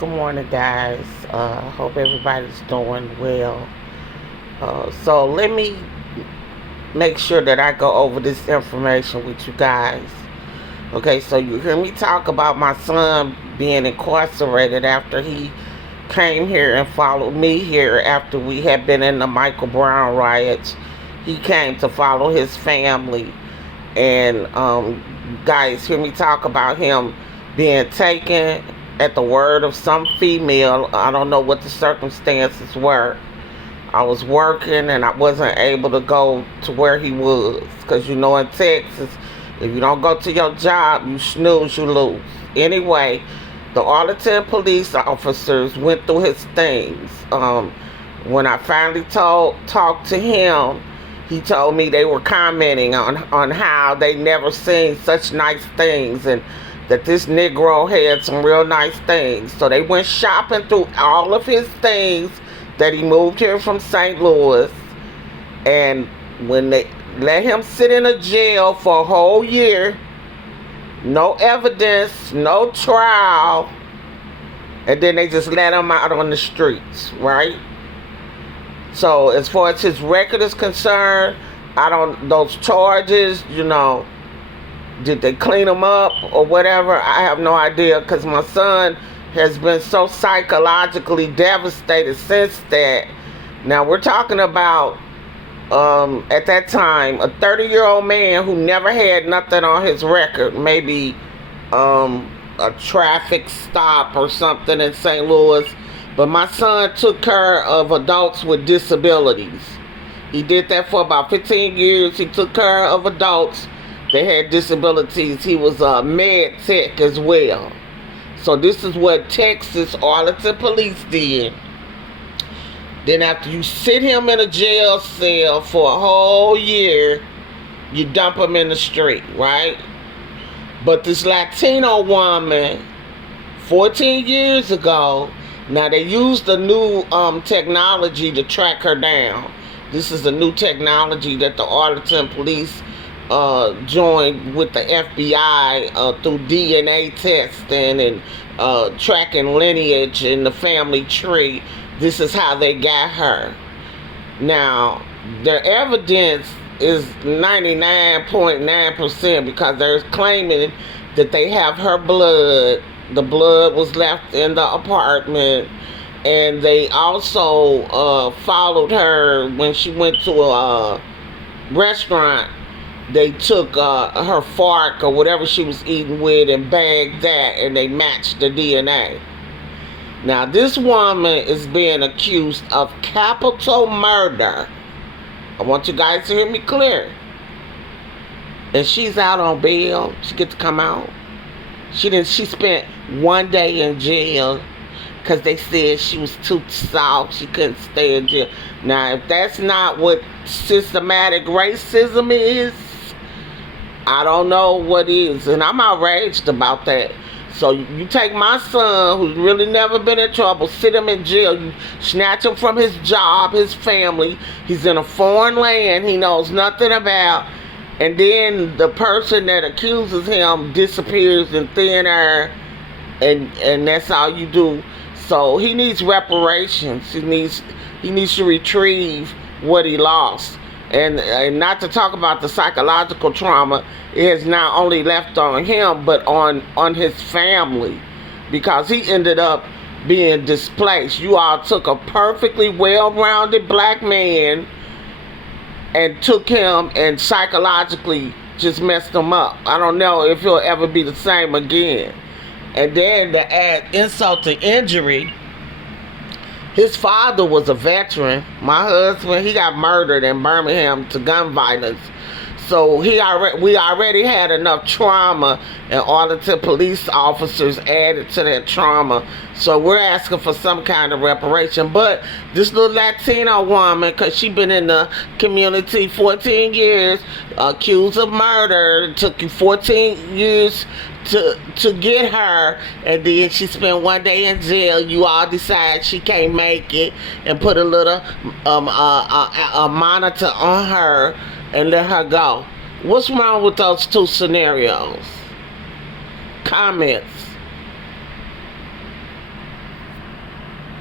Good morning, guys. Hope everybody's doing well. So let me make sure that I go over this information with you guys. Okay, so you hear me talk about my son being incarcerated after he came here and followed me here after we had been in the Michael Brown riots. He came to follow his family. And guys, hear me talk about him being taken at the word of some female. I don't know what the circumstances were. I was working and I wasn't able to go to where he was. Because you know, in Texas, if you don't go to your job, you snooze, you lose. Anyway, the Arlington police officers went through his things. When I finally talked to him, he told me they were commenting on how they never seen such nice things, and that this Negro had some real nice things. So they went shopping through all of his things that he moved here from St. Louis. And when they let him sit in a jail for a whole year, no evidence, no trial, and then they just let him out on the streets, right? So as far as his record is concerned, those charges, did they clean him up or whatever? I have no idea, because my son has been so psychologically devastated since that. Now we're talking about, at that time, a 30-year-old man who never had nothing on his record, maybe a traffic stop or something in St. Louis. But my son took care of adults with disabilities. He did that for about 15 years. He took care of adults that had disabilities. He was a med tech as well. So this is what Texas Arlington police did. Then after you sit him in a jail cell for a whole year, you dump him in the street, right? But this Latino woman, 14 years ago, now they used the new technology to track her down. This is a new technology that the Arlington police joined with the FBI through DNA testing and tracking lineage in the family tree. This is how they got her. Now, their evidence is 99.9% because they're claiming that they have her blood. The blood was left in the apartment, and they also followed her when she went to a restaurant. They took her fork or whatever she was eating with and bagged that, and they matched the DNA. Now, this woman is being accused of capital murder. I want you guys to hear me clear. And she's out on bail. She gets to come out. She spent 1 day in jail because they said she was too soft. She couldn't stay in jail. Now, if that's not what systematic racism is, I don't know what is. And I'm outraged about that. So you take my son, who's really never been in trouble, sit him in jail, you snatch him from his job, his family. He's in a foreign land he knows nothing about. And then the person that accuses him disappears in thin air, and that's all you do. So he needs reparations. He needs to retrieve what he lost. And not to talk about the psychological trauma it has not only left on him, but on his family, because he ended up being displaced. You all took a perfectly well-rounded black man and took him and psychologically just messed him up. I don't know if he'll ever be the same again. And then to add insult to injury, his father was a veteran. My husband, he got murdered in Birmingham to gun violence. So we already had enough trauma, and Arlington police officers added to that trauma. So we're asking for some kind of reparation. But this little Latino woman, because she been in the community 14 years, accused of murder, it took you 14 years to get her, and then she spent 1 day in jail. You all decide she can't make it and put a little a monitor on her and let her go. What's wrong with those two scenarios? Comments.